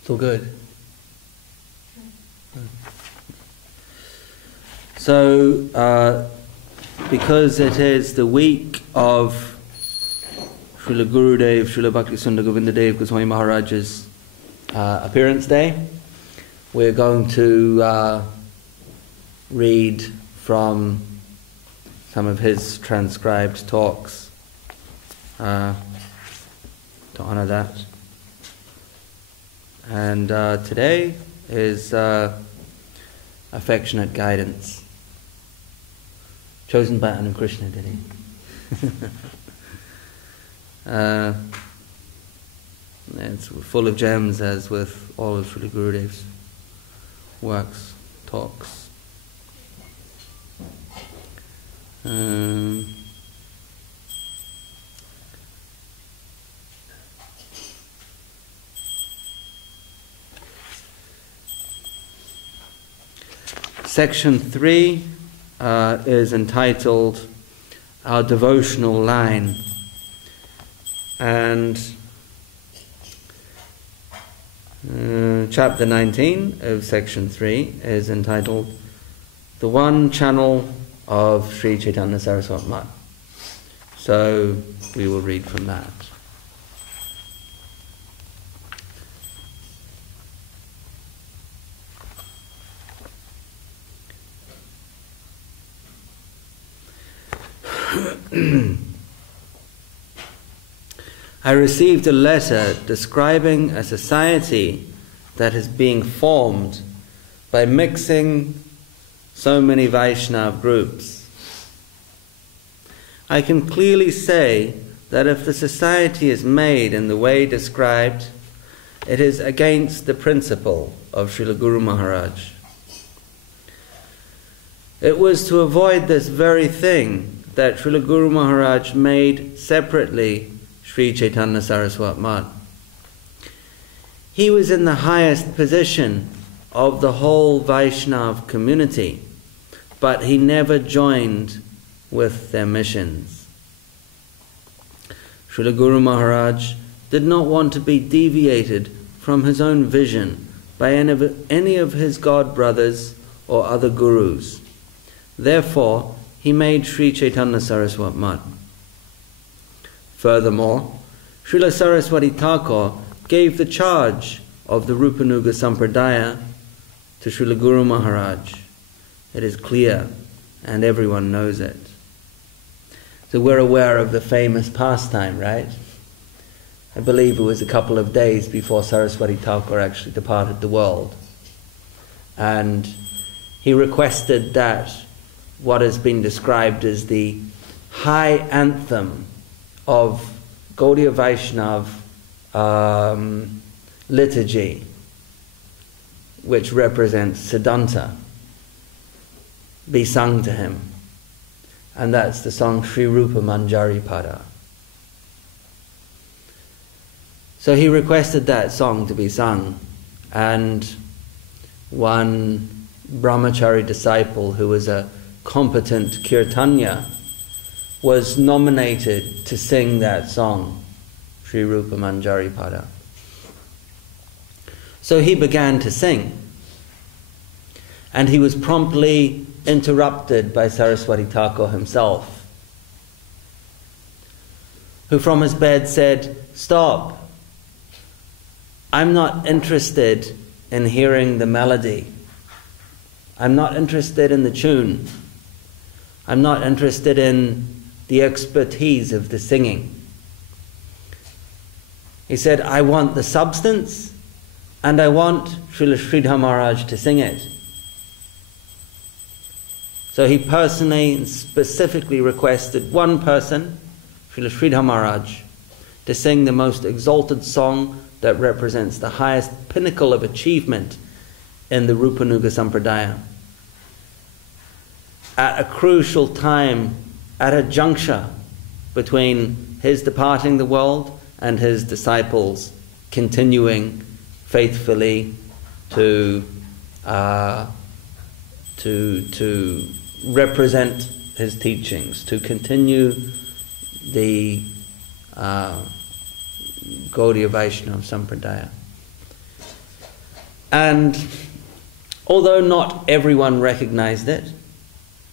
It's all good. So, because it is the week of Srila Gurudev, Srila Bhakti Sundar Govindadev Goswami Maharaj's appearance day, we're going to read from some of his transcribed talks to honor that. And today is Affectionate Guidance, chosen by Anu Krishna, did he? It's full of gems, as with all of Srila Gurudev's works, talks. Section 3 is entitled Our Devotional Line, and chapter 19 of section 3 is entitled The One Channel of Sri Chaitanya Saraswati Mat. So we will read from that. I received a letter describing a society that is being formed by mixing so many Vaishnava groups. I can clearly say that if the society is made in the way described, it is against the principle of Srila Guru Maharaj. It was to avoid this very thing that Srila Guru Maharaj made separately Sri Chaitanya Saraswati Mat. He was in the highest position of the whole Vaishnav community, but he never joined with their missions. Srila Guru Maharaj did not want to be deviated from his own vision by any of his god brothers or other gurus. Therefore, he made Sri Chaitanya Saraswati Mat. Furthermore, Srila Saraswati Thakur gave the charge of the Rupanuga Sampradaya to Srila Guru Maharaj. It is clear, and everyone knows it. So we're aware of the famous pastime, right? I believe it was a couple of days before Saraswati Thakur actually departed the world. And he requested that what has been described as the high anthem of Gaudiya Vaishnav liturgy, which represents Siddhanta, be sung to him. And that's the song Sri Rupa Manjari Pada. So he requested that song to be sung, and one brahmachari disciple who was a competent kirtanya was nominated to sing that song, Sri Rupa Manjari Pada. So he began to sing, and he was promptly interrupted by Saraswati Thakur himself, who from his bed said, "Stop, I'm not interested in hearing the melody. I'm not interested in the tune. I'm not interested in the expertise of the singing." He said, "I want the substance, and I want Srila Sridhar Maharaj to sing it." So he personally and specifically requested one person, Srila Sridhar Maharaj, to sing the most exalted song that represents the highest pinnacle of achievement in the Rupanuga Sampradaya. At a crucial time, at a juncture between his departing the world and his disciples continuing faithfully to represent his teachings, to continue the Gaudiya Vaishnava Sampradaya. And although not everyone recognized it,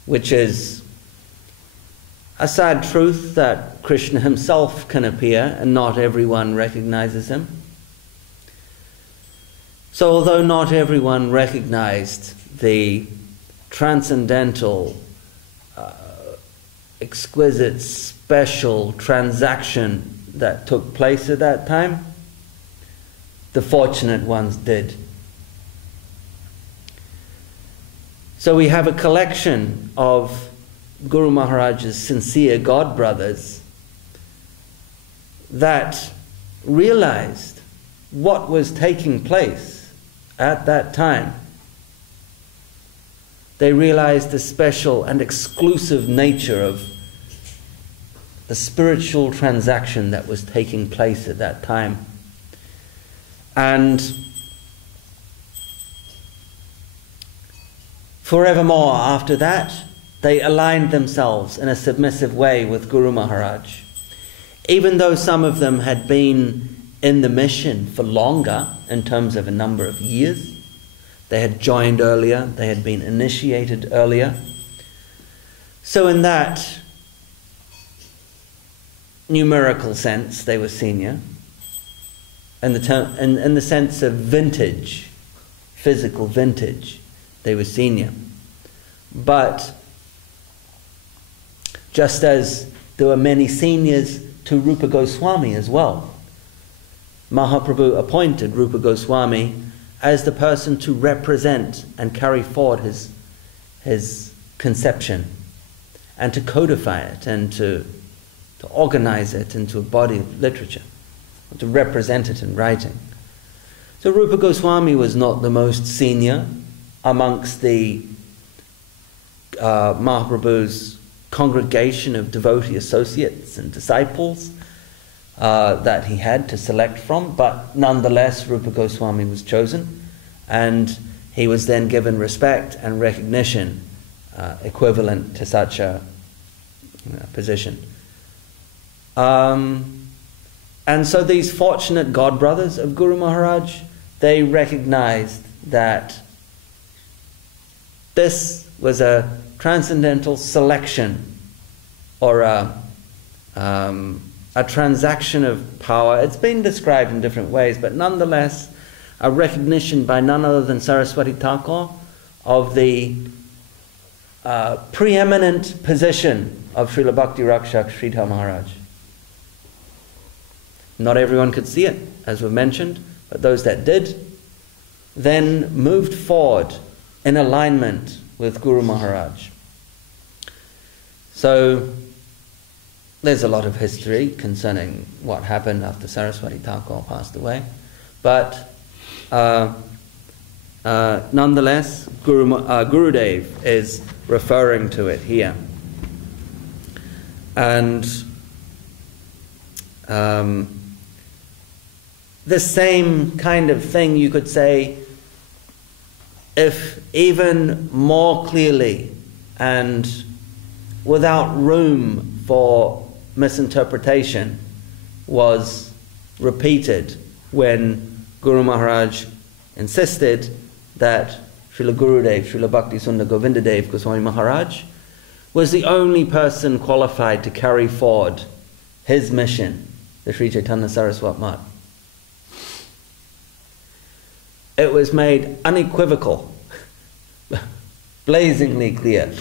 which is a sad truth that Krishna himself can appear and not everyone recognizes him. So although not everyone recognized the transcendental, exquisite, special transaction that took place at that time, the fortunate ones did. So we have a collection of Guru Maharaj's sincere God brothers that realized what was taking place at that time. They realized the special and exclusive nature of the spiritual transaction that was taking place at that time. And forevermore after that, they aligned themselves in a submissive way with Guru Maharaj. Even though some of them had been in the mission for longer, in terms of a number of years, they had joined earlier, they had been initiated earlier. So in that numerical sense, they were senior. In the sense of vintage, physical vintage, they were senior. But just as there were many seniors to Rupa Goswami as well, Mahaprabhu appointed Rupa Goswami as the person to represent and carry forward his conception and to codify it and to organize it into a body of literature, to represent it in writing. So Rupa Goswami was not the most senior amongst the Mahaprabhu's congregation of devotee associates and disciples that he had to select from, but nonetheless Rupa Goswami was chosen, and he was then given respect and recognition equivalent to such a position. And so these fortunate God brothers of Guru Maharaj, they recognized that this was a transcendental selection or a transaction of power. It's been described in different ways, but nonetheless a recognition by none other than Saraswati Thakur of the preeminent position of Srila Bhakti Rakshak Sridhar Maharaj. Not everyone could see it, as we've mentioned, but those that did then moved forward in alignment with Guru Maharaj. So there's a lot of history concerning what happened after Saraswati Thakur passed away, but nonetheless, Gurudev is referring to it here. And the same kind of thing you could say, if even more clearly and without room for misinterpretation, was repeated when Guru Maharaj insisted that Srila Gurudev, Srila Bhakti Sundar Govindadev Goswami Maharaj, was the only person qualified to carry forward his mission, the Sri Chaitanya Saraswat Math. It was made unequivocal, blazingly clear.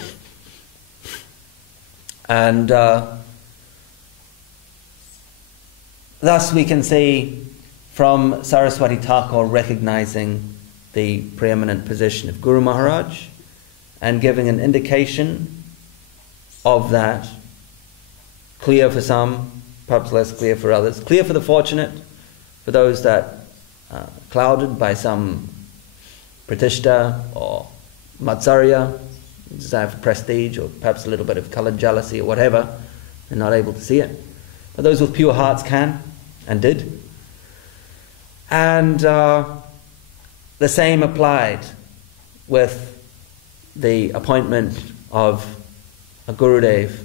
And thus we can see from Saraswati Thakur recognizing the preeminent position of Guru Maharaj and giving an indication of that, clear for some, perhaps less clear for others, clear for the fortunate, for those that clouded by some pratishta or matsarya, desire for prestige, or perhaps a little bit of coloured jealousy or whatever, they're not able to see it. But those with pure hearts can, and did. And the same applied with the appointment of a Gurudev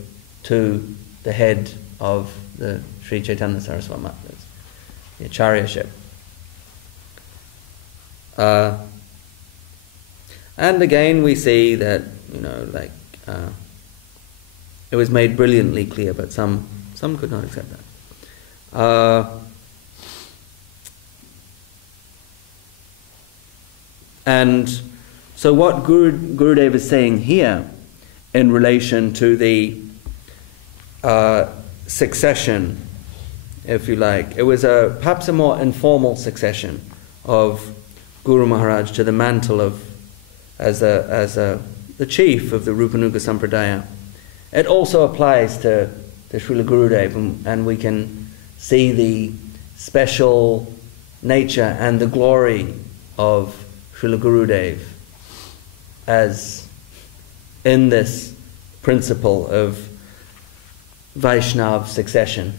to the head of the Sri Chaitanya Saraswati Mahaprabhu, the acharyaship. And again we see that, it was made brilliantly clear, but some could not accept that. And so what Gurudev is saying here in relation to the succession, if you like, it was perhaps a more informal succession of Guru Maharaj to the mantle of as the chief of the Rupanuga Sampradaya. It also applies to Srila Gurudev, and we can see the special nature and the glory of Srila Gurudev as in this principle of Vaishnav succession.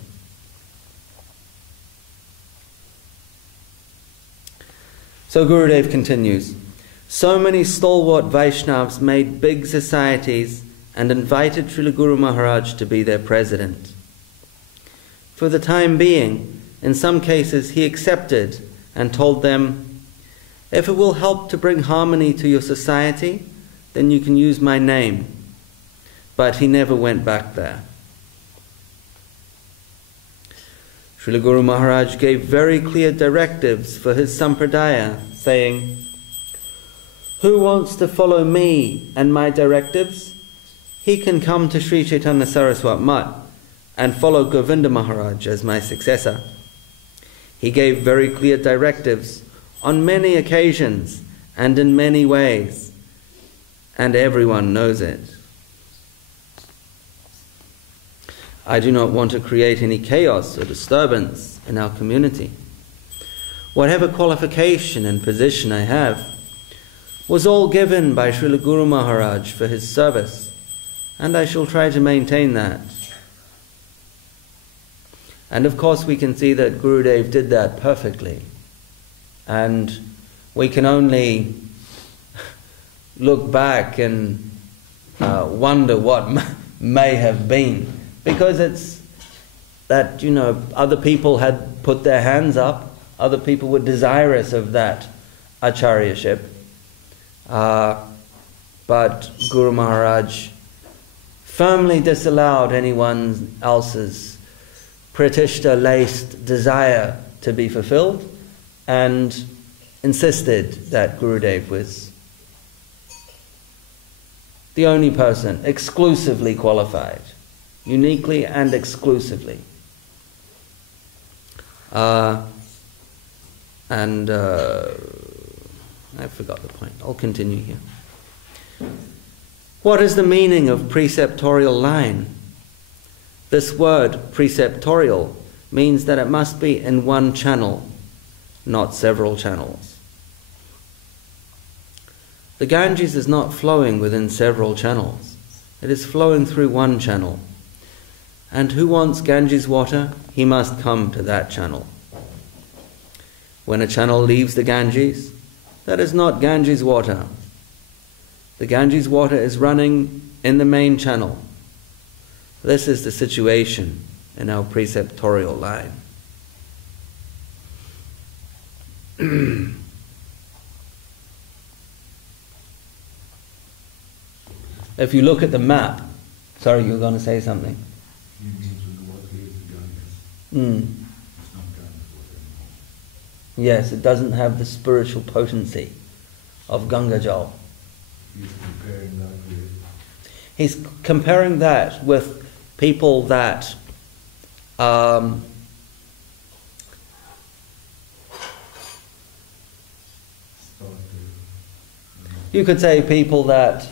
So Gurudev continues, so many stalwart Vaishnavas made big societies and invited Srila Guru Maharaj to be their president. For the time being, in some cases he accepted and told them, if it will help to bring harmony to your society, then you can use my name. But he never went back there. Srila Guru Maharaj gave very clear directives for his sampradaya, saying, who wants to follow me and my directives, he can come to Sri Chaitanya Saraswati Math and follow Govinda Maharaj as my successor. He gave very clear directives on many occasions and in many ways, and everyone knows it. I do not want to create any chaos or disturbance in our community. Whatever qualification and position I have was all given by Srila Guru Maharaj for his service, and I shall try to maintain that. And of course we can see that Gurudev did that perfectly. And we can only look back and wonder what may have been. Because it's that, other people had put their hands up, other people were desirous of that acharyaship. But Guru Maharaj firmly disallowed anyone else's pratishta-laced desire to be fulfilled and insisted that Gurudev was the only person exclusively qualified, uniquely and exclusively. I forgot the point. I'll continue here. What is the meaning of preceptorial line? This word, preceptorial, means that it must be in one channel, not several channels. The Ganges is not flowing within several channels. It is flowing through one channel. And who wants Ganges water? He must come to that channel. When a channel leaves the Ganges, that is not Ganges water. The Ganges water is running in the main channel. This is the situation in our preceptorial line. If you look at the map, sorry, you were going to say something. Yes, it doesn't have the spiritual potency of Ganga Jal. He's comparing that with people that you could say people that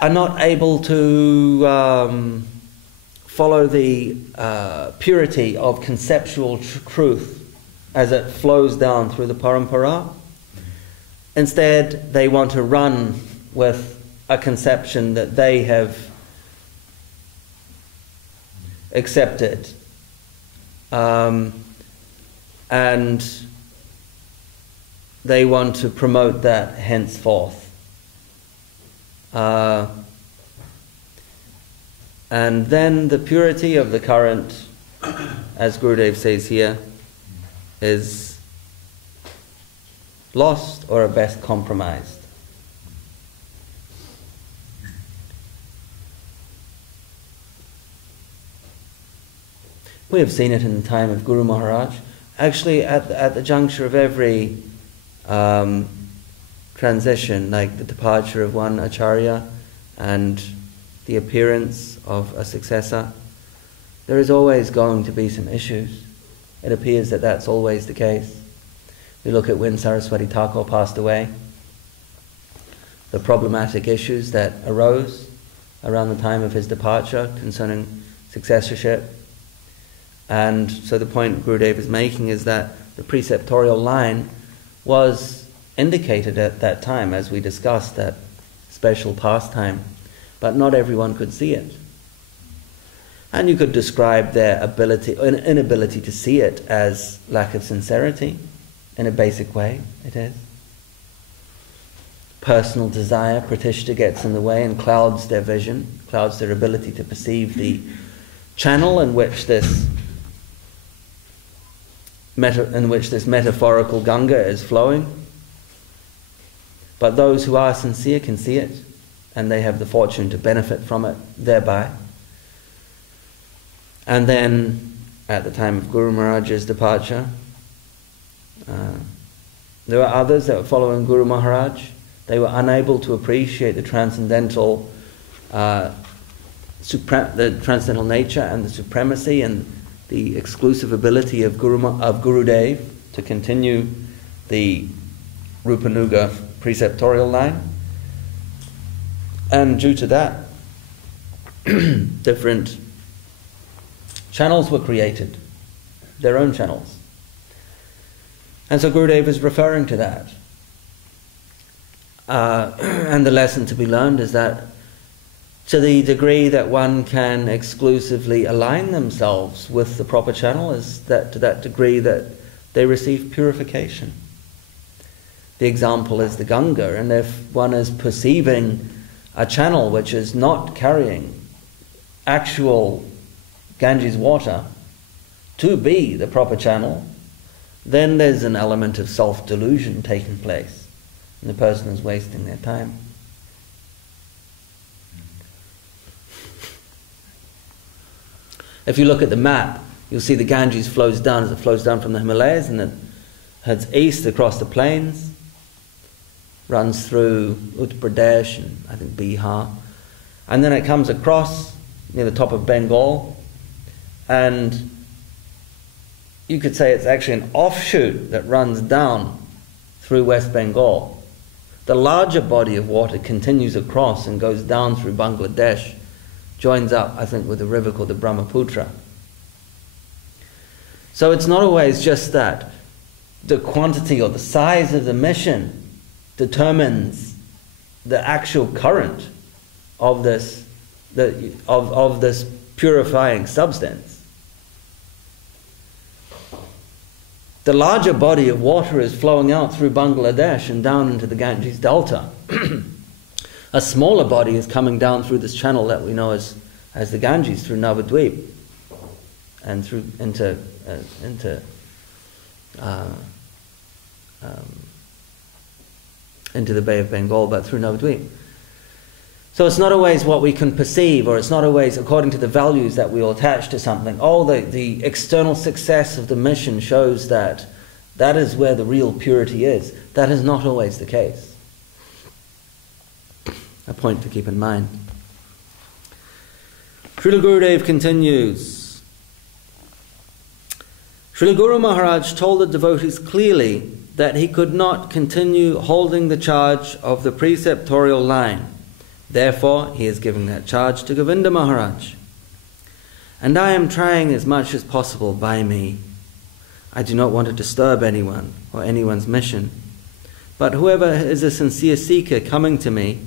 are not able to follow the purity of conceptual truth as it flows down through the parampara. Instead, they want to run with a conception that they have accepted. And they want to promote that henceforth. And then the purity of the current, as Gurudev says here, is lost or at best compromised. We have seen it in the time of Guru Maharaj. Actually, at the juncture of every transition, like the departure of one acharya and the appearance of a successor, there is always going to be some issues. It appears that that's always the case. We look at when Saraswati Thakur passed away, the problematic issues that arose around the time of his departure concerning successorship. And so the point Gurudev is making is that the preceptorial line was indicated at that time, as we discussed, that special pastime, but not everyone could see it. And you could describe their inability to see it as lack of sincerity. In a basic way, it is. Personal desire, pratishta, gets in the way and clouds their vision, clouds their ability to perceive the channel in which this metaphorical Ganga is flowing. But those who are sincere can see it, and they have the fortune to benefit from it thereby. And then, at the time of Guru Maharaj's departure, there were others that were following Guru Maharaj. They were unable to appreciate the transcendental nature and the supremacy and the exclusive ability of Gurudev to continue the Rupanuga preceptorial line. And due to that, different channels were created, their own channels. And so Gurudev is referring to that. And the lesson to be learned is that to the degree that one can exclusively align themselves with the proper channel, is that to that degree that they receive purification. The example is the Ganga, and if one is perceiving a channel which is not carrying actual Ganges water to be the proper channel, then there's an element of self-delusion taking place, and the person is wasting their time. If you look at the map, you'll see the Ganges flows down as it flows down from the Himalayas, and it heads east across the plains, runs through Uttar Pradesh and I think Bihar, and then it comes across near the top of Bengal, and you could say it's actually an offshoot that runs down through West Bengal. The larger body of water continues across and goes down through Bangladesh, joins up, I think, with a river called the Brahmaputra. So it's not always just that the quantity or the size of the mission determines the actual current of this purifying substance. The larger body of water is flowing out through Bangladesh and down into the Ganges Delta. A smaller body is coming down through this channel that we know as the Ganges, through Navadvip and through into the Bay of Bengal, but through Navadvip. So it's not always what we can perceive, or it's not always according to the values that we will attach to something. Oh, the external success of the mission shows that that is where the real purity is. That is not always the case. A point to keep in mind. Srila Gurudev continues. Srila Guru Maharaj told the devotees clearly that he could not continue holding the charge of the preceptorial line. Therefore, he is giving that charge to Govinda Maharaj. And I am trying as much as possible by me. I do not want to disturb anyone or anyone's mission. But whoever is a sincere seeker coming to me,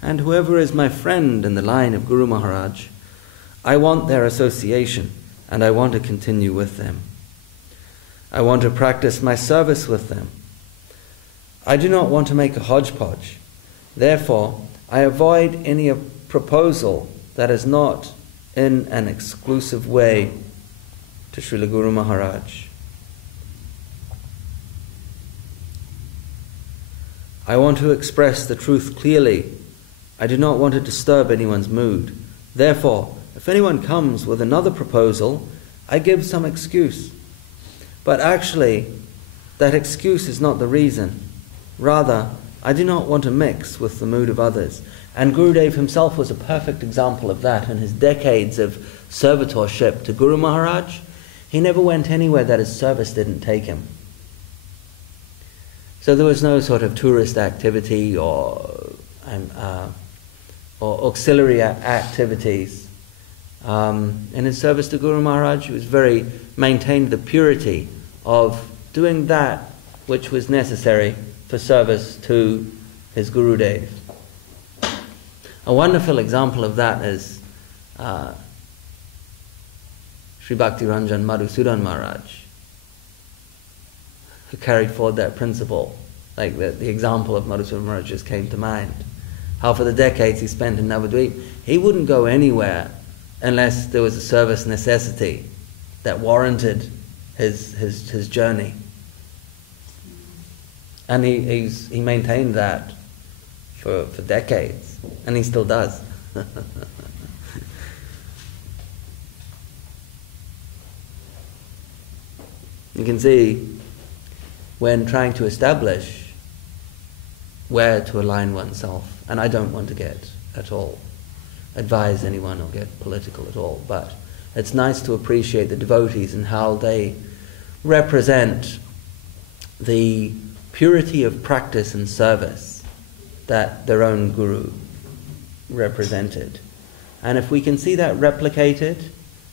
and whoever is my friend in the line of Guru Maharaj, I want their association, and I want to continue with them. I want to practice my service with them. I do not want to make a hodgepodge. Therefore, I avoid any proposal that is not in an exclusive way to Srila Guru Maharaj. I want to express the truth clearly. I do not want to disturb anyone's mood. Therefore, if anyone comes with another proposal, I give some excuse. But actually, that excuse is not the reason. Rather, I do not want to mix with the mood of others. And Gurudev himself was a perfect example of that in his decades of servitorship to Guru Maharaj. He never went anywhere that his service didn't take him. So there was no sort of tourist activity or auxiliary activities. In his service to Guru Maharaj, he maintained the purity of doing that which was necessary for service to his Gurudev. A wonderful example of that is Sri Bhakti Ranjan Madhusudan Maharaj, who carried forward that principle. Like the example of Madhusudan Maharaj just came to mind. How for the decades he spent in Navadvip, he wouldn't go anywhere unless there was a service necessity that warranted his journey. And he maintained that for decades, and he still does. You can see when trying to establish where to align oneself, and I don't want to get at all advise anyone or get political at all, but it's nice to appreciate the devotees and how they represent the purity of practice and service that their own guru represented. And if we can see that replicated,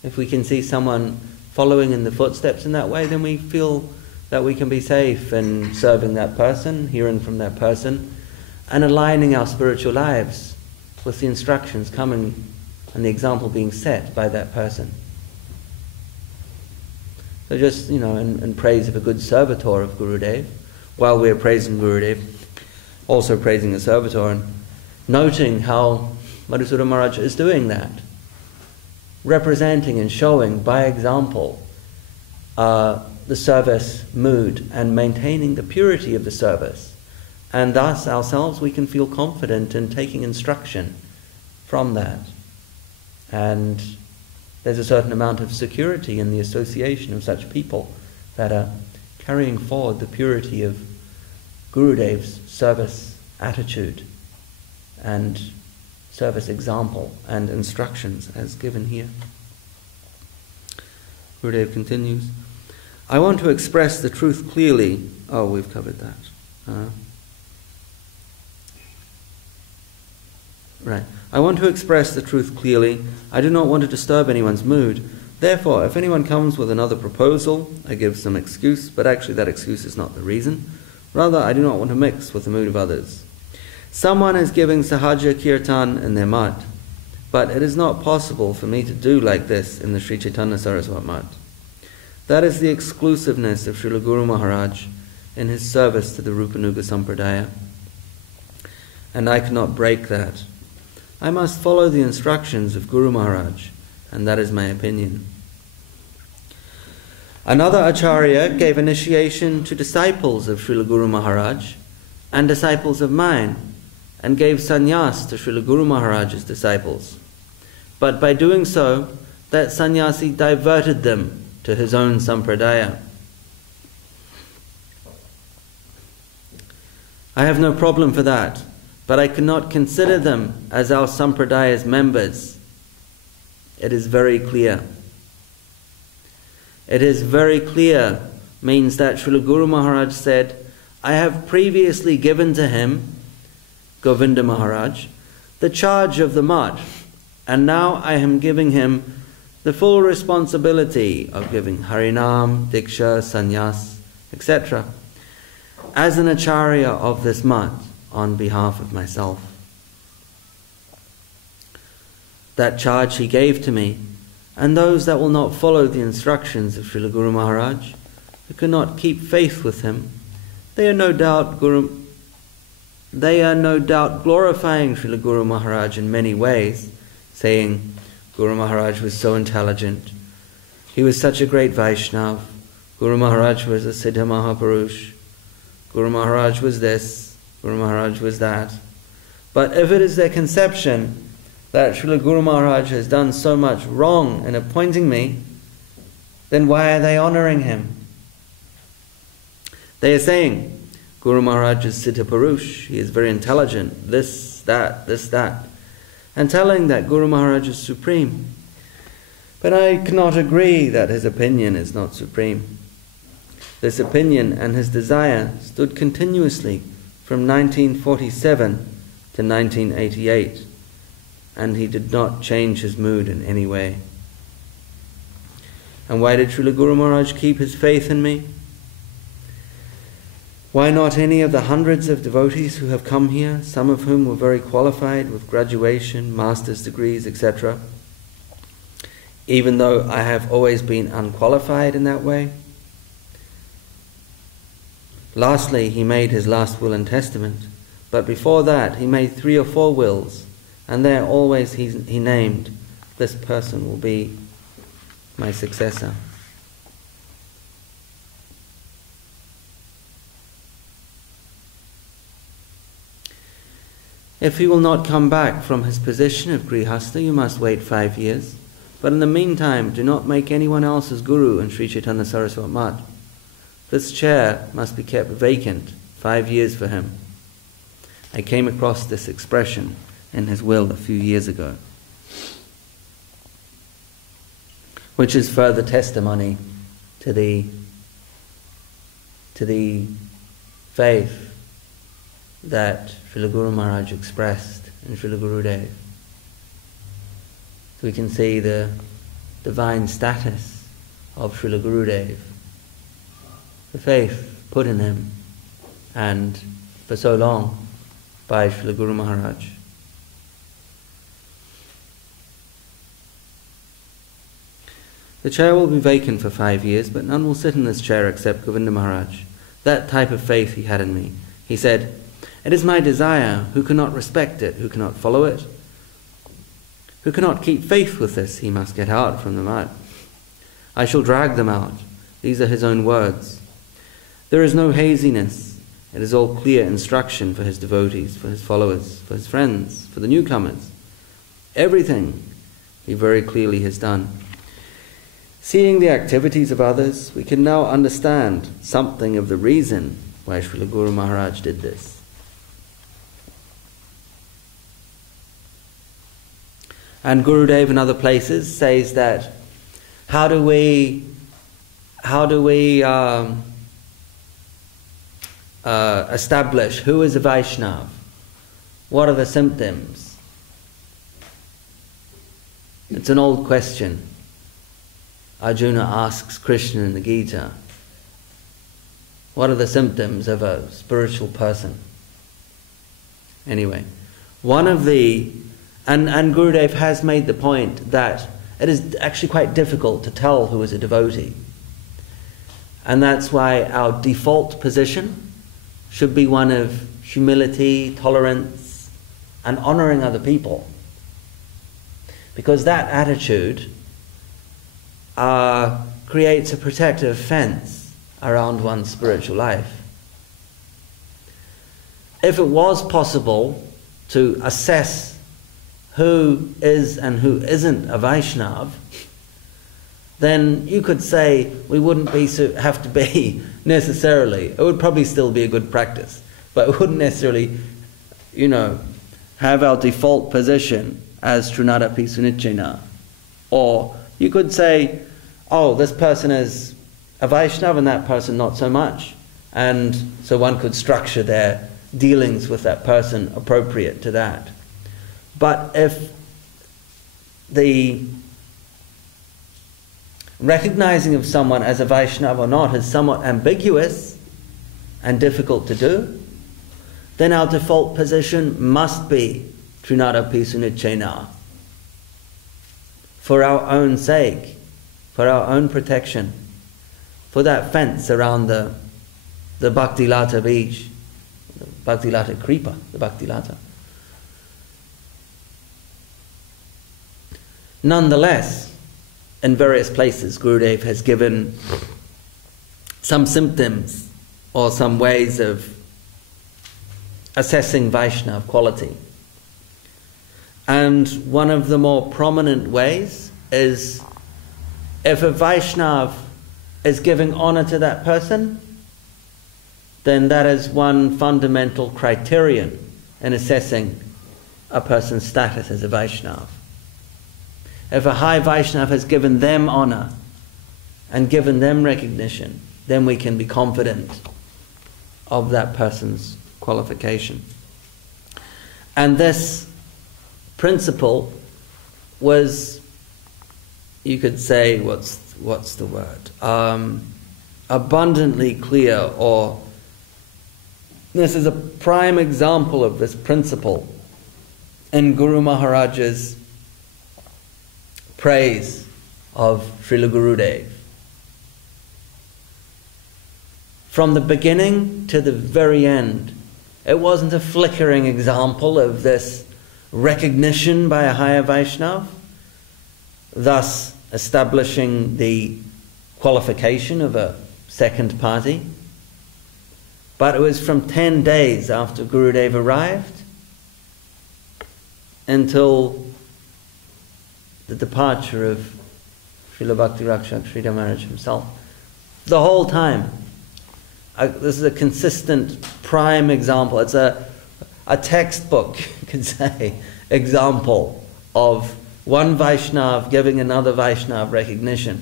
if we can see someone following in the footsteps in that way, then we feel that we can be safe in serving that person, hearing from that person, and aligning our spiritual lives with the instructions coming and the example being set by that person. So just, in praise of a good servitor of Gurudev, while we're praising Gurudev, also praising the servitor and noting how Madhusudan Maharaj is doing that, representing and showing by example the service mood and maintaining the purity of the service. And thus ourselves we can feel confident in taking instruction from that. And there's a certain amount of security in the association of such people that are carrying forward the purity of Gurudev's service attitude and service example and instructions as given here. Gurudev continues, I want to express the truth clearly. Oh, we've covered that. Right. I want to express the truth clearly. I do not want to disturb anyone's mood. Therefore, if anyone comes with another proposal, I give some excuse, but actually that excuse is not the reason. Rather, I do not want to mix with the mood of others. Someone is giving Sahaja Kirtan in their mat, but it is not possible for me to do like this in the Sri Chaitanya Saraswat mat. That is the exclusiveness of Srila Guru Maharaj in his service to the Rupanuga Sampradaya, and I cannot break that. I must follow the instructions of Guru Maharaj, and that is my opinion. Another Acharya gave initiation to disciples of Srila Guru Maharaj and disciples of mine, and gave sannyas to Srila Guru Maharaj's disciples. But by doing so, that sannyasi diverted them to his own sampradaya. I have no problem for that, but I cannot consider them as our sampradaya's members. It is very clear. It is very clear means that Srila Guru Maharaj said, I have previously given to him, Govinda Maharaj, the charge of the mat, and now I am giving him the full responsibility of giving Harinam, Diksha, Sannyas, etc. as an Acharya of this mat on behalf of myself. That charge he gave to me, and those that will not follow the instructions of Srila Guru Maharaj, who cannot keep faith with him, they are no doubt glorifying Srila Guru Maharaj in many ways, saying, Guru Maharaj was so intelligent. He was such a great Vaishnav. Guru Maharaj was a Siddha Mahapurush. Guru Maharaj was this. Guru Maharaj was that. But if it is their conception that Srila Guru Maharaj has done so much wrong in appointing me, then why are they honoring him? They are saying, Guru Maharaj is Siddha Purush, he is very intelligent, this, that, and telling that Guru Maharaj is supreme. But I cannot agree that his opinion is not supreme. This opinion and his desire stood continuously from 1947 to 1988, and he did not change his mood in any way. And why did Srila Guru Maharaj keep his faith in me? Why not any of the hundreds of devotees who have come here, some of whom were very qualified with graduation, master's degrees, etc., even though I have always been unqualified in that way? Lastly, he made his last will and testament, but before that he made 3 or 4 wills, and there always he named, this person will be my successor. If he will not come back from his position of Grihastha, you must wait 5 years. But in the meantime, do not make anyone else's guru in Sri Chaitanya Saraswat Math. This chair must be kept vacant 5 years for him. I came across this expression in his will a few years ago, which is further testimony to the faith that Srila Guru Maharaj expressed in Srila Gurudev. So we can see the divine status of Srila Gurudev, the faith put in him, and for so long by Srila Guru Maharaj. The chair will be vacant for 5 years, but none will sit in this chair except Govinda Maharaj. That type of faith he had in me. He said, "It is my desire. Who cannot respect it? Who cannot follow it? Who cannot keep faith with this? He must get out from them out. I shall drag them out." These are his own words. There is no haziness. It is all clear instruction for his devotees, for his followers, for his friends, for the newcomers. Everything he very clearly has done. Seeing the activities of others, we can now understand something of the reason why Srila Guru Maharaj did this. And Gurudev in other places says that how do we establish who is a Vaishnav? What are the symptoms? It's an old question. Arjuna asks Krishna in the Gita, what are the symptoms of a spiritual person? Anyway, one of the, and Gurudev has made the point that it is actually quite difficult to tell who is a devotee. And that's why our default position should be one of humility, tolerance, and honoring other people. Because that attitude creates a protective fence around one's spiritual life. If it was possible to assess who is and who isn't a Vaishnav, then you could say we wouldn't have to be necessarily. It would probably still be a good practice, but it wouldn't necessarily, have our default position as Trunadapi Sunichena. Or you could say, oh, this person is a Vaishnav and that person not so much. And so one could structure their dealings with that person appropriate to that. But if the recognizing of someone as a Vaishnava or not is somewhat ambiguous and difficult to do, then our default position must be Trinadapi Sunichena. For our own sake, for our own protection, for that fence around the Bhakti Lata beach, the Bhakti Lata Kripa, the Bhakti Lata. Nonetheless, in various places, Gurudev has given some symptoms or some ways of assessing Vaishnava quality. And one of the more prominent ways is if a Vaishnava is giving honor to that person, then that is one fundamental criterion in assessing a person's status as a Vaishnava. If a high Vaishnava has given them honor and given them recognition, then we can be confident of that person's qualification. And this principle was, you could say, what's the word? Abundantly clear, or this is a prime example of this principle in Guru Maharaj's praise of Srila Gurudev. From the beginning to the very end, it wasn't a flickering example of this recognition by a higher Vaishnava, thus establishing the qualification of a second party. But it was from 10 days after Gurudev arrived until the departure of Srila Bhakti Rakshak Sridhar Maharaj himself. The whole time. This is a consistent prime example. It's a textbook, you could say, example of one Vaishnava giving another Vaishnava recognition.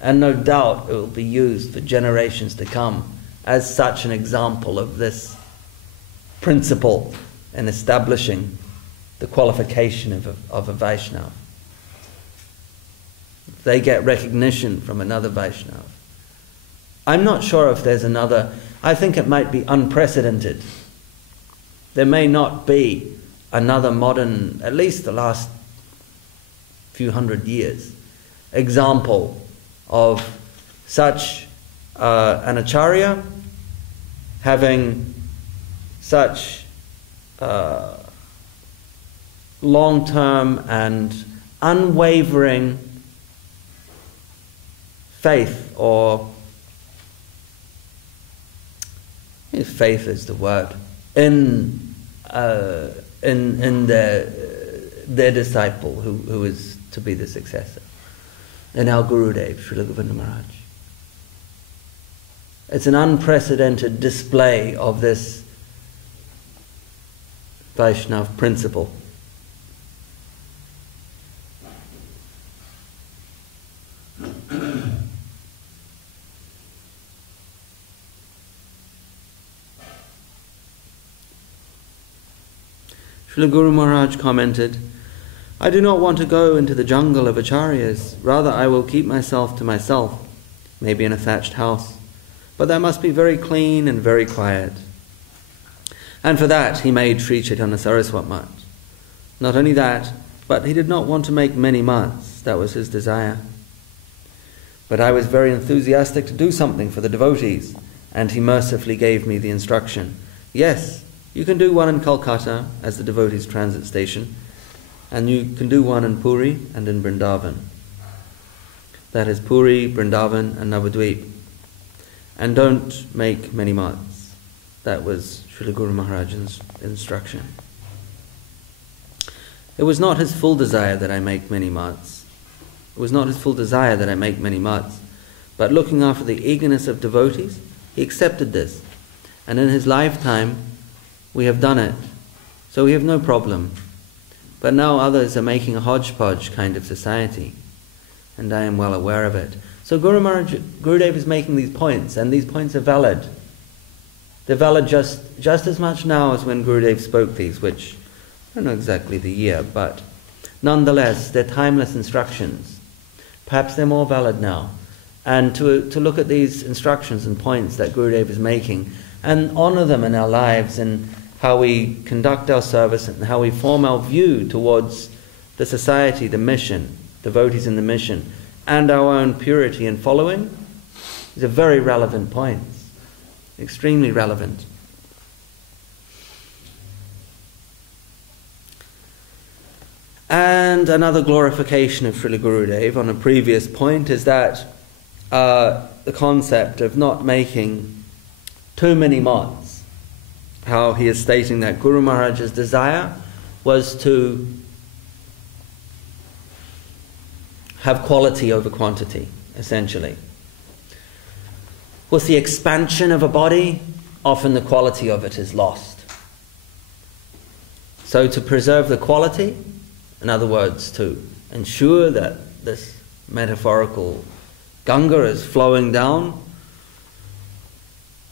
And no doubt it will be used for generations to come as such an example of this principle in establishing the qualification of a Vaishnava. They get recognition from another Vaishnava. I'm not sure if there's another. I think it might be unprecedented. There may not be another modern, at least the last few hundred years, example of such an acharya having such long-term and unwavering faith, or faith is the word, in their disciple who is to be the successor, in our Gurudev, Srila Govinda Maharaj. It's an unprecedented display of this Vaishnava principle. Srila Guru Maharaj commented, "I do not want to go into the jungle of acharyas. Rather, I will keep myself to myself, maybe in a thatched house. But that must be very clean and very quiet." And for that, he made Sri Chaitanya Saraswat Mat. Not only that, but he did not want to make many mats. That was his desire. But I was very enthusiastic to do something for the devotees, and he mercifully gave me the instruction. Yes, you can do one in Kolkata as the devotees' transit station, and you can do one in Puri and in Vrindavan. That is Puri, Vrindavan and Navadvip. And don't make many mats. That was Srila Guru Maharaj's instruction. It was not his full desire that I make many mats. It was not his full desire that I make many mats. But looking after the eagerness of devotees, he accepted this. And in his lifetime, we have done it. So we have no problem. But now others are making a hodgepodge kind of society. And I am well aware of it. So Gurudev is making these points, and these points are valid. They're valid just as much now as when Gurudev spoke these, which, I don't know exactly the year, but nonetheless, they're timeless instructions. Perhaps they're more valid now. And to look at these instructions and points that Gurudev is making, and honor them in our lives, and how we conduct our service, and how we form our view towards the society, the mission, devotees in the mission, and our own purity and following, is a very relevant point. Extremely relevant. And another glorification of Srila Gurudev on a previous point is that the concept of not making too many mods. How he is stating that Guru Maharaj's desire was to have quality over quantity, essentially. With the expansion of a body, often the quality of it is lost. So to preserve the quality, in other words, to ensure that this metaphorical Ganga is flowing down,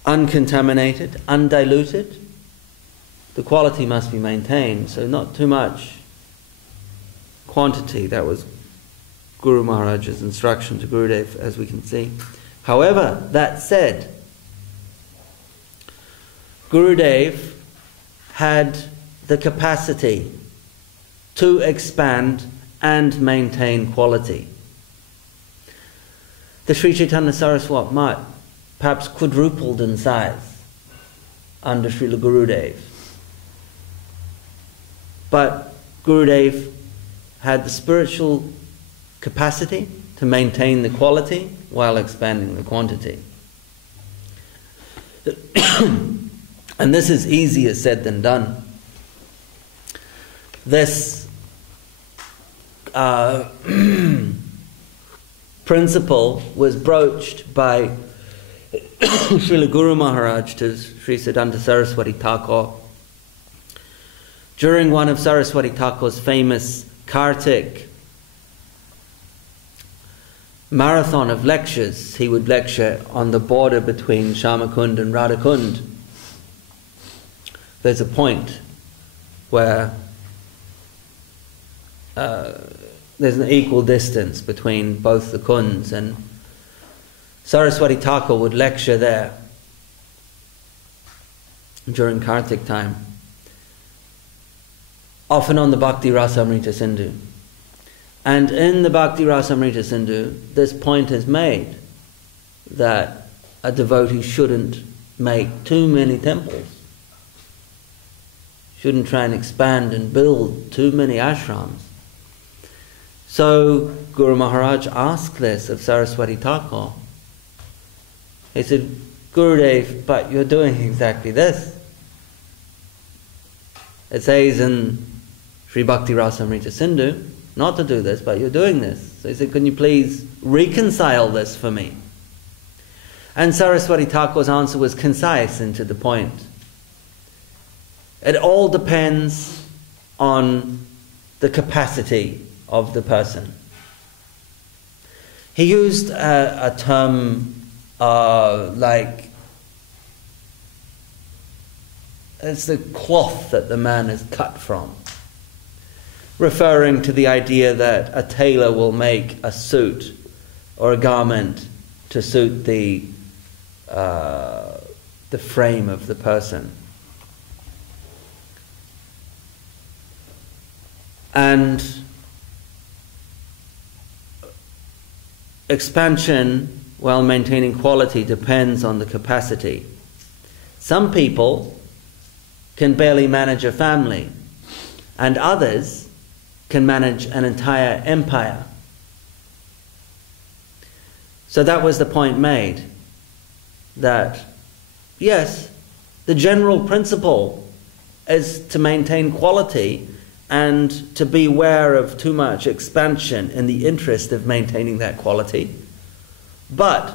uncontaminated, undiluted, the quality must be maintained. So not too much quantity. That was Guru Maharaj's instruction to Gurudev, as we can see. However, that said, Gurudev had the capacity to expand and maintain quality. The Sri Chaitanya Saraswat Math perhaps quadrupled in size under Srila Gurudev. But Gurudev had the spiritual capacity to maintain the quality while expanding the quantity. And this is easier said than done. This principle was broached by Srila Guru Maharaj to Sri Siddhanta Saraswati Thakur during one of Saraswati Thakur's famous Kartik marathon of lectures. He would lecture on the border between Shamakund and Radhakund. There's a point where there's an equal distance between both the kunds, and Saraswati Thakur would lecture there during Kartik time, often on the Bhakti Rasamrita Sindhu. And in the Bhakti Rasamrita Sindhu, this point is made that a devotee shouldn't make too many temples, shouldn't try and expand and build too many ashrams. So Guru Maharaj asked this of Saraswati Thakur. He said, Gurudev, but you're doing exactly this. It says in Sri Bhakti Rasamrita Sindhu not to do this, but you're doing this. So he said, can you please reconcile this for me? And Saraswati Thakur's answer was concise and to the point. It all depends on the capacity of the person. He used a term like it's the cloth that the man is cut from, referring to the idea that a tailor will make a suit or a garment to suit the frame of the person. And expansion while maintaining quality depends on the capacity. Some people can barely manage a family, and others can manage an entire empire. So that was the point made, that yes, the general principle is to maintain quality and to beware of too much expansion in the interest of maintaining that quality. But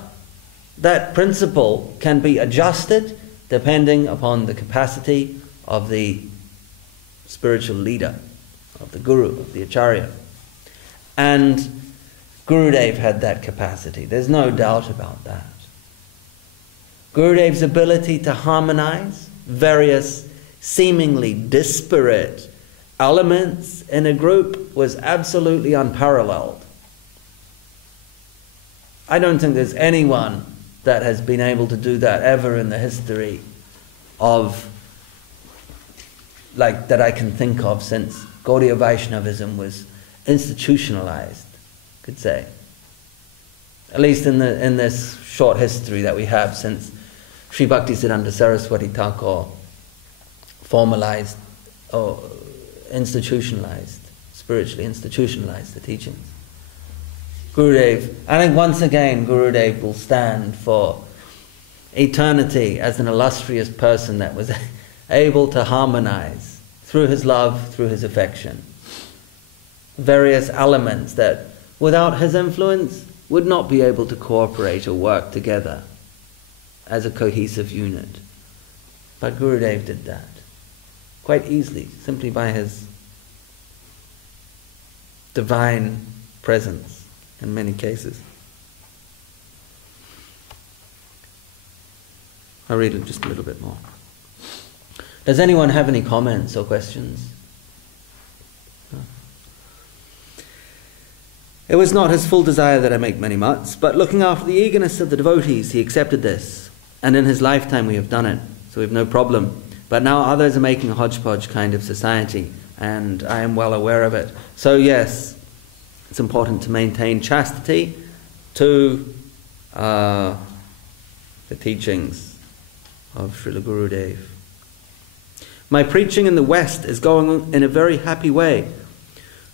that principle can be adjusted depending upon the capacity of the spiritual leader, of the guru, of the acharya. And Gurudev had that capacity. There's no doubt about that. Gurudev's ability to harmonize various seemingly disparate elements in a group was absolutely unparalleled. I don't think there's anyone that has been able to do that ever in the history of, like, that I can think of since Gaudiya Vaishnavism was institutionalized, could say. At least in this short history that we have since Sri Bhaktisiddhanta Saraswati Thakur formalized or institutionalized spiritually institutionalize the teachings. Gurudev, I think once again Gurudev will stand for eternity as an illustrious person that was able to harmonize through his love, through his affection, various elements that without his influence would not be able to cooperate or work together as a cohesive unit. But Gurudev did that quite easily, simply by his divine presence in many cases. I'll read it just a little bit more. Does anyone have any comments or questions? No? It was not his full desire that I make many mutts, but looking after the eagerness of the devotees, he accepted this. And in his lifetime we have done it, so we have no problem. But now others are making a hodgepodge kind of society, and I am well aware of it. So yes, it's important to maintain chastity to the teachings of Srila Gurudev. My preaching in the West is going on in a very happy way.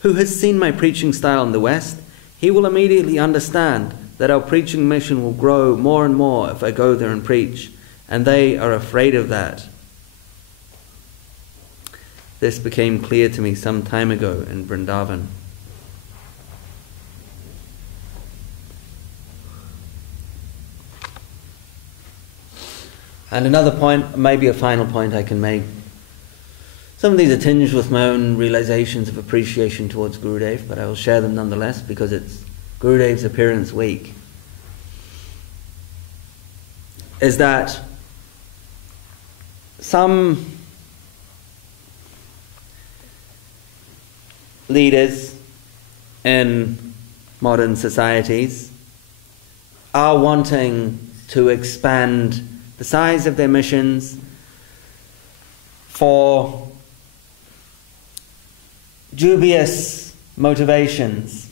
Who has seen my preaching style in the West, he will immediately understand that our preaching mission will grow more and more if I go there and preach, and they are afraid of that. This became clear to me some time ago in Vrindavan. And another point, maybe a final point I can make. Some of these are tinged with my own realizations of appreciation towards Gurudev, but I will share them nonetheless because it's Gurudev's appearance week. Is that some leaders in modern societies are wanting to expand the size of their missions for dubious motivations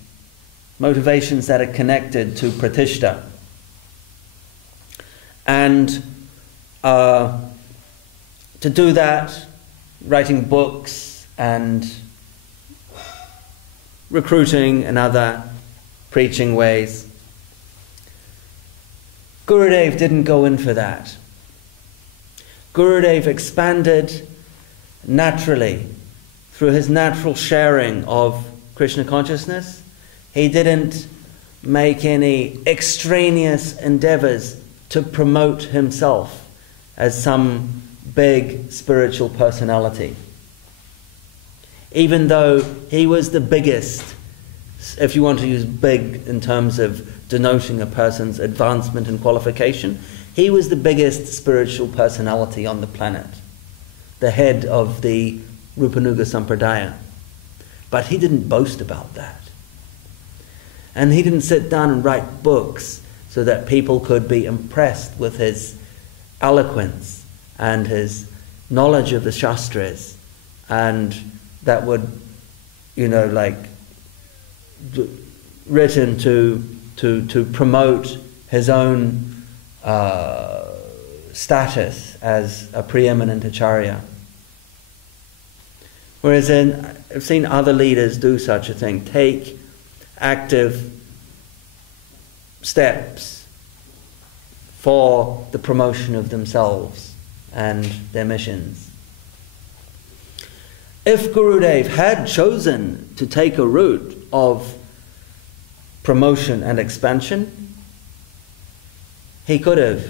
that are connected to pratishta. And to do that, writing books and recruiting and other preaching ways. Gurudev didn't go in for that. Gurudev expanded naturally through his natural sharing of Krishna consciousness. He didn't make any extraneous endeavors to promote himself as some big spiritual personality. Even though he was the biggest, if you want to use big in terms of denoting a person's advancement and qualification, he was the biggest spiritual personality on the planet, the head of the Rupanuga Sampradaya. But he didn't boast about that. And he didn't sit down and write books so that people could be impressed with his eloquence and his knowledge of the Shastras, and that would, written to promote his own status as a preeminent acharya. Whereas I've seen other leaders do such a thing, take active steps for the promotion of themselves and their missions. If Gurudev had chosen to take a route of promotion and expansion, he could have.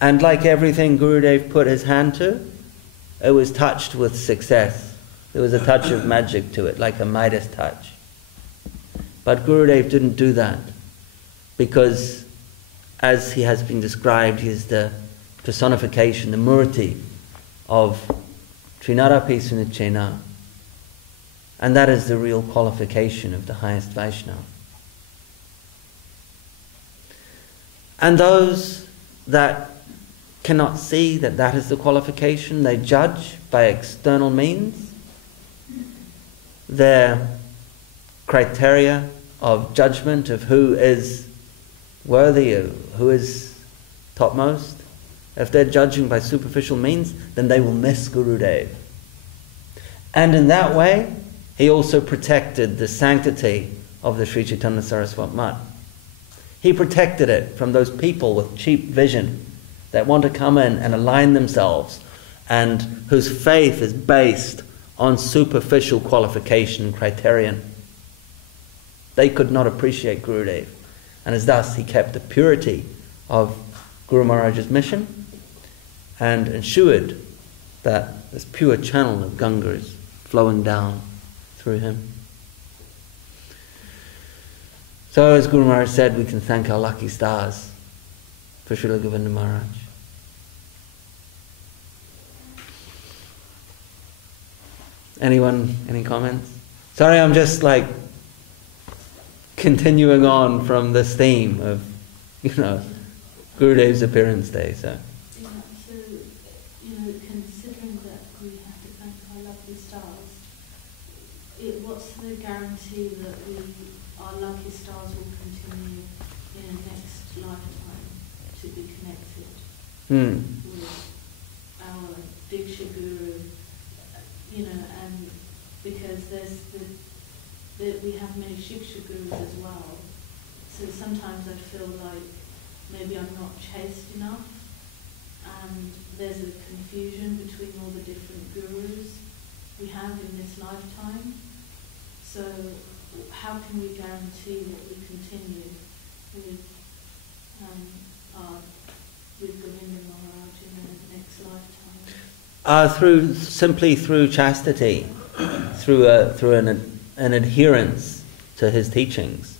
And like everything Gurudev put his hand to, it was touched with success. There was a touch of magic to it, like a Midas touch. But Gurudev didn't do that, because as he has been described, he is the personification, the murti of Trinarapi Sunichena. And that is the real qualification of the highest Vaishnava. And those that cannot see that that is the qualification, they judge by external means. Their criteria of judgment of who is worthy, of who is topmost, if they're judging by superficial means, then they will miss Gurudev. And in that way, he also protected the sanctity of the Sri Chaitanya Saraswat Math. He protected it from those people with cheap vision that want to come in and align themselves and whose faith is based on superficial qualification criterion. They could not appreciate Gurudev, and as thus he kept the purity of Guru Maharaj's mission and ensured that this pure channel of Ganga is flowing down through him. So as Guru Maharaj said, we can thank our lucky stars for Srila Govinda Maharaj. Anyone, any comments? Sorry, I'm just like continuing on from this theme of, Gurudev's appearance day. So. Yeah, so, considering that we have to thank our lovely stars, what's the guarantee that our lucky stars will continue in a next lifetime to be connected with our Diksha Guru? And because we have many Shiksha Gurus as well, so sometimes I feel like maybe I'm not chaste enough, and there's a confusion between all the different gurus we have in this lifetime. So how can we guarantee that we continue with Govinda Maharaj in the next lifetime? Simply through chastity, through an adherence to his teachings.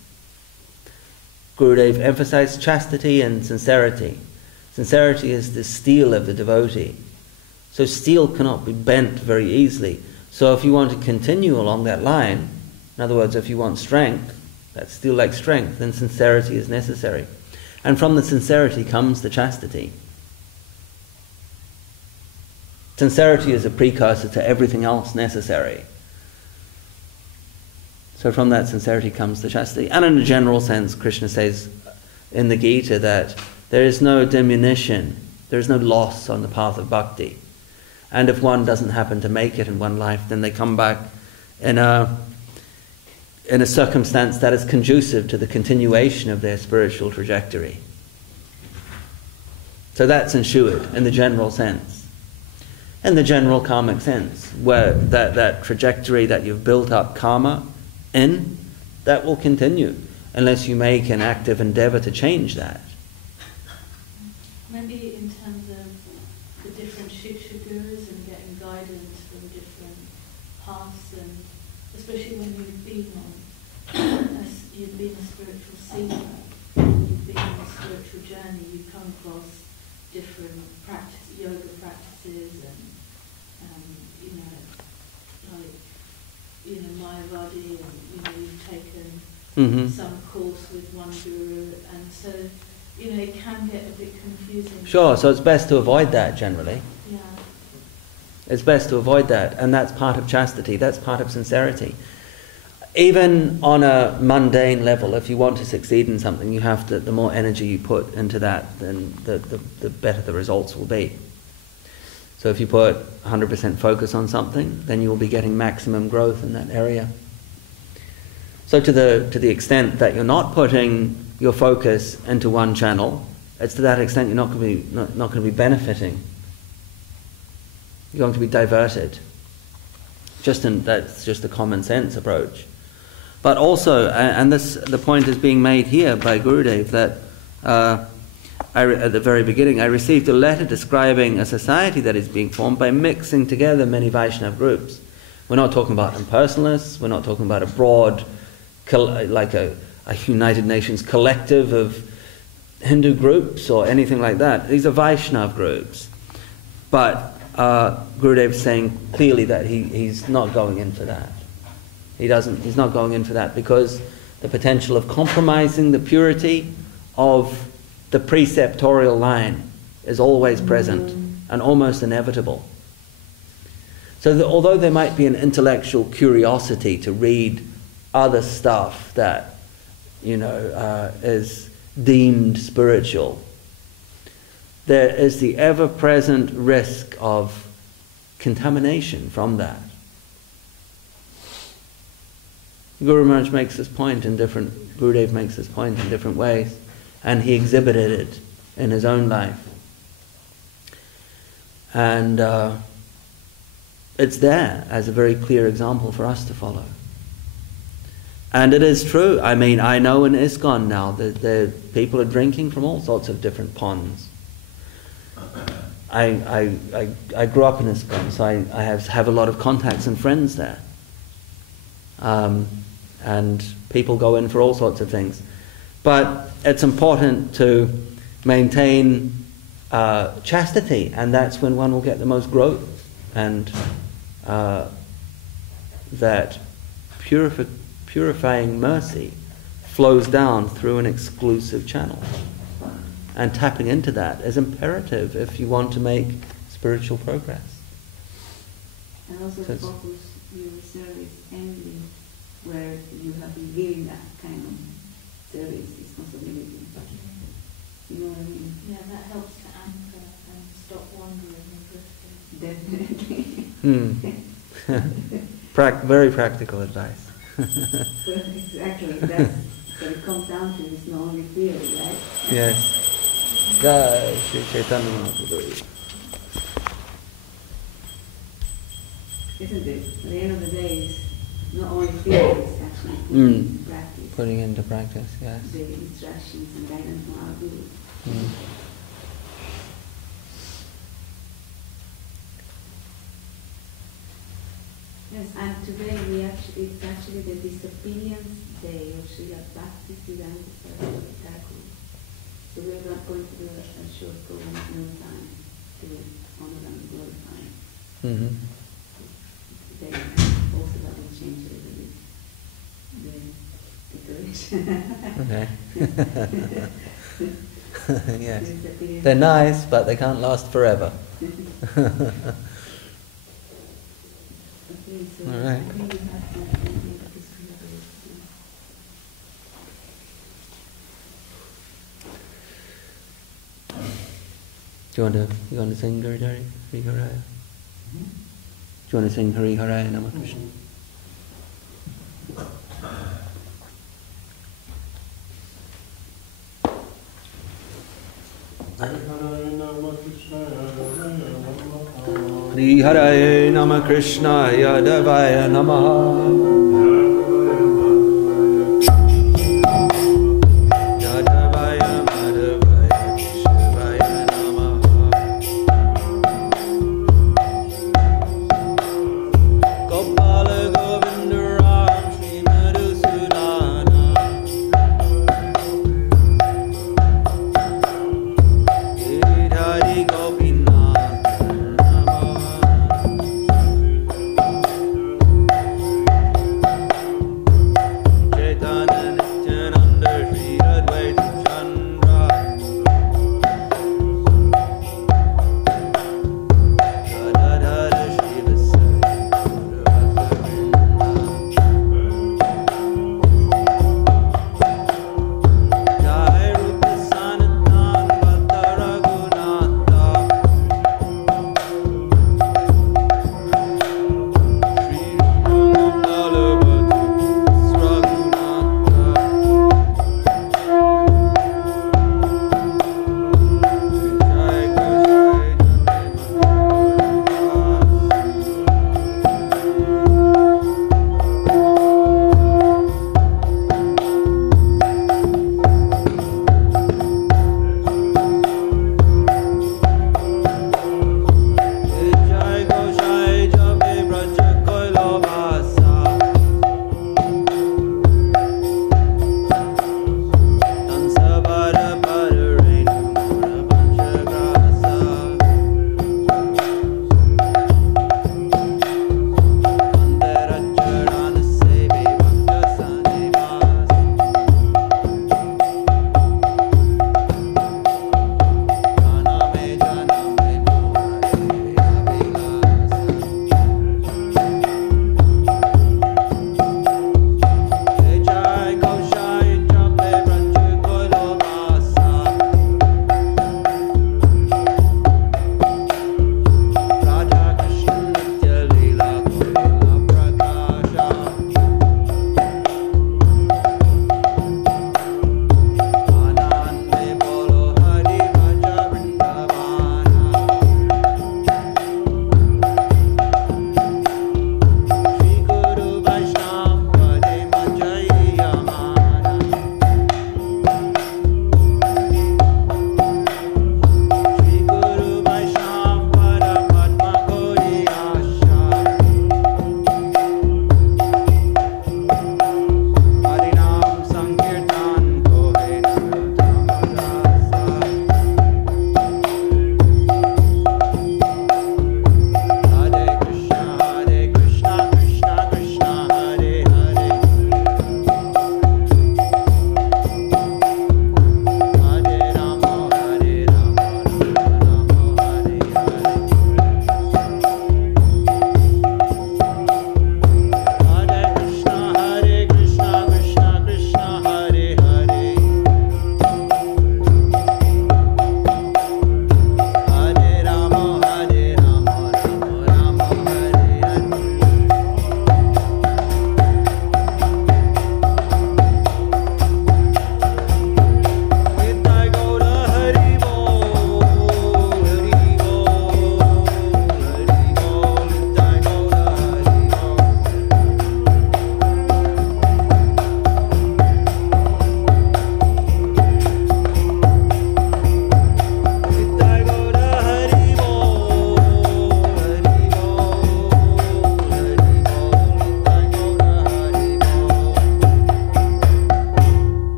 Gurudev emphasized chastity and sincerity. Sincerity is the steel of the devotee. So steel cannot be bent very easily. So if you want to continue along that line, in other words, if you want strength, that steel-like strength, then sincerity is necessary. And from the sincerity comes the chastity. Sincerity is a precursor to everything else necessary. So from that sincerity comes the chastity. And in a general sense, Krishna says in the Gita that there is no diminution, there is no loss on the path of bhakti. And if one doesn't happen to make it in one life, then they come back in a circumstance that is conducive to the continuation of their spiritual trajectory. So that's ensured in the general sense. In the general karmic sense, where that trajectory that you've built up karma in, that will continue unless you make an active endeavor to change that. Maybe in terms of the different Shiksha Gurus and getting guidance from different paths, and especially when you've been a spiritual seeker, you've been on a spiritual journey, you come across different yoga practices and Mayavadi, and you've taken some course with one guru, and so it can get a bit confusing. Sure, so it's best to avoid that generally. Yeah. It's best to avoid that, and that's part of chastity, that's part of sincerity. Even on a mundane level, if you want to succeed in something, you have to, the more energy you put into that, then the better the results will be. So if you put 100% focus on something, then you will be getting maximum growth in that area. So to the extent that you're not putting your focus into one channel, it's to that extent you're not going to be benefiting. You're going to be diverted. That's just a common sense approach. But also, and the point is being made here by Gurudev, that at the very beginning, I received a letter describing a society that is being formed by mixing together many Vaishnava groups. We're not talking about impersonalists, we're not talking about a broad, like a United Nations collective of Hindu groups or anything like that. These are Vaishnava groups. But Gurudev is saying clearly that he's not going in for that. He's not going in for that because the potential of compromising the purity of the preceptorial line is always present and almost inevitable. So although there might be an intellectual curiosity to read other stuff that is deemed spiritual, there is the ever-present risk of contamination from that. Guru Maharaj makes this point in different, Gurudev makes this point in different ways, and he exhibited it in his own life. And it's there as a very clear example for us to follow. And it is true. I mean, I know in ISKCON now that the people are drinking from all sorts of different ponds. I grew up in ISKCON, so I have a lot of contacts and friends there. And people go in for all sorts of things. But it's important to maintain chastity, and that's when one will get the most growth, and that purifying mercy flows down through an exclusive channel. And tapping into that is imperative if you want to make spiritual progress. And also focus your service only where you have been giving that kind of service responsibility. You know what I mean? Yeah, that helps to anchor and stop wandering and drifting. Definitely. Very practical advice. Well, exactly. That's what it comes down to. It's not only theory, right? Yes. Jai Shri Chaitanya Mahaprabhu. Isn't it? At the end of the day, it's not only theory, it's actually putting into practice. Putting into practice, yes. The instructions and guidance from our Guru. Yes, and today it's actually the Disobedience Day of Srila Bhakti Yoga Institute. So we're not going to do a short program at no time to honor and glorify. Today also that will change a little bit the decoration. Okay. Yes. They're nice, but they can't last forever. Okay, so all right. I think we have to make this Do you want to sing Gadadhara? Hari Haraya? Do you want to sing Hari Haraya Nama Krishna? Hari Haraya Nama Krishna Yadavaya Namaha.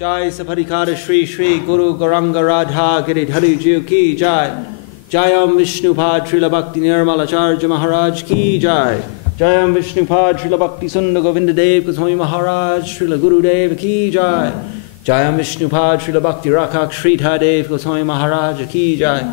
Jai Saparikara Shri Shri Guru Gauranga Radha Giridhari Jiu Ki Jai. Jayam Vishnupad Srila Bhakti Nirmala Acharya Maharaj Ki Jai. Jayam Vishnupad Srila Bhakti Sunda Govinda Dev Goswami Maharaj Srila Guru Dev Ki Jai. Jayam Vishnupad Srila Bhakti Rakak Sridhar Dev Goswami Maharaj Ki Jai.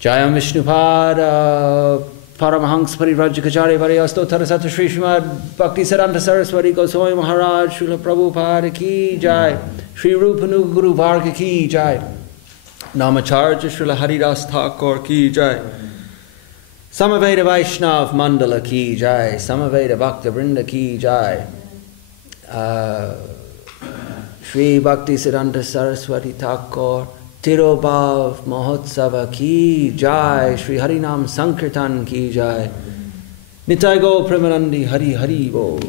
Jayam Vishnupad Paramahans Parivrajikacharya Variyasto Tarasata Sri Srimad Bhakti Siddhanta Saraswati Goswami Maharaj Srila Prabhupada Ki Jai. Sri Rupanuga Guru Varga Ki Jai. Namacharya Srila Haridas Thakur Ki Jai. Samaveda Vaishnav Mandala Ki Jai. Samaveda Bhakta Vrinda Ki Jai. Sri Bhakti Siddhanta Saraswati Thakur Tirobhav Mahotsava Ki Jai. Sri Harinam Sankirtan Ki Jai. Nitai Go Premanandi Hari Hari Bo.